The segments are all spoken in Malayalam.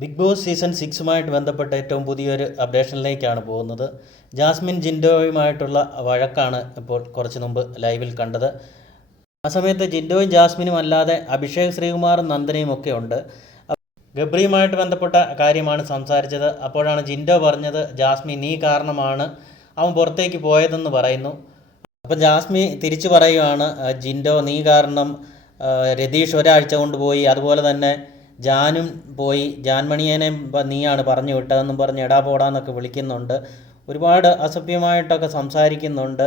ബിഗ് ബോസ് സീസൺ സിക്സുമായിട്ട് ബന്ധപ്പെട്ട ഏറ്റവും പുതിയൊരു അപ്ഡേഷനിലേക്കാണ് പോകുന്നത്. ജാസ്മിൻ ജിൻഡോയുമായിട്ടുള്ള വഴക്കാണ് ഇപ്പോൾ കുറച്ച് മുമ്പ് ലൈവിൽ കണ്ടത്. ആ സമയത്ത് ജിൻഡോയും ജാസ്മിനും അല്ലാതെ അഭിഷേക് ശ്രീകുമാറും നന്ദനയും ഒക്കെ ഉണ്ട്. ഗബ്രിയുമായിട്ട് ബന്ധപ്പെട്ട കാര്യമാണ് സംസാരിച്ചത്. അപ്പോഴാണ് ജിൻഡോ പറഞ്ഞത് ജാസ്മിൻ നീ കാരണമാണ് അവൻ പുറത്തേക്ക് പോയതെന്ന് പറയുന്നു. അപ്പം ജാസ്മി തിരിച്ചു പറയുകയാണ് ജിൻഡോ നീ കാരണം രതീഷ് ഒരാഴ്ച കൊണ്ടുപോയി അതുപോലെ തന്നെ ജാനും പോയി. ജാൻമണിയനെ നീയാണ് പറഞ്ഞു വിട്ടതെന്നും പറഞ്ഞ് എടാ പോടാന്നൊക്കെ വിളിക്കുന്നുണ്ട്. ഒരുപാട് അസഭ്യമായിട്ടൊക്കെ സംസാരിക്കുന്നുണ്ട്.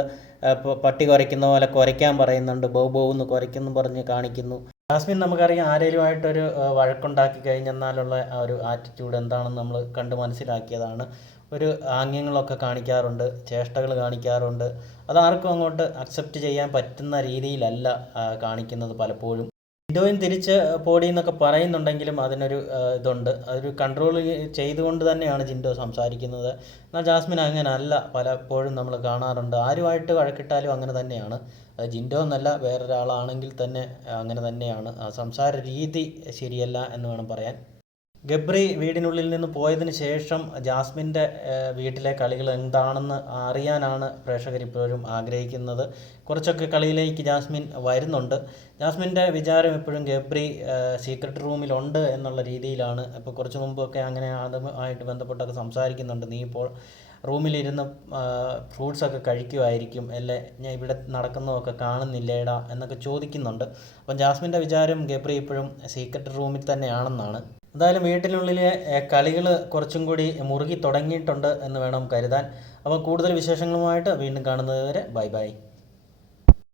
പട്ടി കുരയ്ക്കുന്ന പോലെ കുരയ്ക്കാൻ പറയുന്നുണ്ട്. ബൗ ബൗ എന്ന് കുരയ്ക്കുന്നു പറഞ്ഞ് കാണിക്കുന്നു. ജാസ്മിൻ നമുക്കറിയാം ആരേലുമായിട്ടൊരു ആ, വഴക്കുണ്ടാക്കി കഴിഞ്ഞെന്നാലുള്ള ആ ഒരു ആറ്റിറ്റ്യൂഡ് എന്താണെന്ന് നമ്മൾ കണ്ട് മനസ്സിലാക്കിയതാണ്. ഒരു ആംഗ്യങ്ങളൊക്കെ കാണിക്കാറുണ്ട്. ചേഷ്ടകൾ കാണിക്കാറുണ്ട്. അതാർക്കും അങ്ങോട്ട് അക്സെപ്റ്റ് ചെയ്യാൻ പറ്റുന്ന രീതിയിലല്ല കാണിക്കുന്നത് പലപ്പോഴും. ജിൻഡോയും തിരിച്ച് പോടി എന്നൊക്കെ പറയുന്നുണ്ടെങ്കിലും അതിനൊരു ഇതുണ്ട്. അതൊരു കൺട്രോൾ ചെയ്തുകൊണ്ട് തന്നെയാണ് ജിൻഡോ സംസാരിക്കുന്നത്. എന്നാൽ ജാസ്മിൻ അങ്ങനെ അല്ല പലപ്പോഴും നമ്മൾ കാണാറുണ്ട്. ആരുമായിട്ട് വഴക്കിട്ടാലും അങ്ങനെ തന്നെയാണ്. ജിൻഡോ എന്നല്ല വേറൊരാളാണെങ്കിൽ തന്നെ അങ്ങനെ തന്നെയാണ്. ആ സംസാര രീതി ശരിയല്ല എന്ന് വേണം പറയാൻ. ഗബ്രി വീടിനുള്ളിൽ നിന്ന് പോയതിന് ശേഷം ജാസ്മിന്റെ വീട്ടിലെ കളികൾ എന്താണെന്ന് അറിയാനാണ് പ്രേക്ഷകർ ഇപ്പോഴും ആഗ്രഹിക്കുന്നത്. കുറച്ചൊക്കെ കളിയിലേക്ക് ജാസ്മിൻ വരുന്നുണ്ട്. ജാസ്മിന്റെ വിചാരം എപ്പോഴും ഗബ്രി സീക്രട്ട് റൂമിലുണ്ട് എന്നുള്ള രീതിയിലാണ്. ഇപ്പോൾ കുറച്ച് മുമ്പൊക്കെ അങ്ങനെ അതുമായിട്ട് ബന്ധപ്പെട്ടൊക്കെ സംസാരിക്കുന്നുണ്ട്. നീ ഇപ്പോൾ റൂമിലിരുന്ന് ഫ്രൂട്ട്സ് ഒക്കെ കഴിക്കുമായിരിക്കും അല്ലേ? ഞാൻ ഇവിടെ നടക്കുന്നതൊക്കെ കാണുന്നില്ലേടാ എന്നൊക്കെ ചോദിക്കുന്നുണ്ട്. അപ്പം ജാസ്മിന്റെ വിചാരം ഗബ്രി ഇപ്പോഴും സീക്രട്ട് റൂമിൽ തന്നെയാണെന്നാണ്. എന്തായാലും വീട്ടിനുള്ളിലെ കളികൾ കുറച്ചും കൂടി മുറുകി തുടങ്ങിയിട്ടുണ്ട് എന്ന് വേണം കരുതാൻ. അപ്പോൾ കൂടുതൽ വിശേഷങ്ങളുമായിട്ട് വീണ്ടും കാണുന്നത് വരെ ബൈ ബൈ.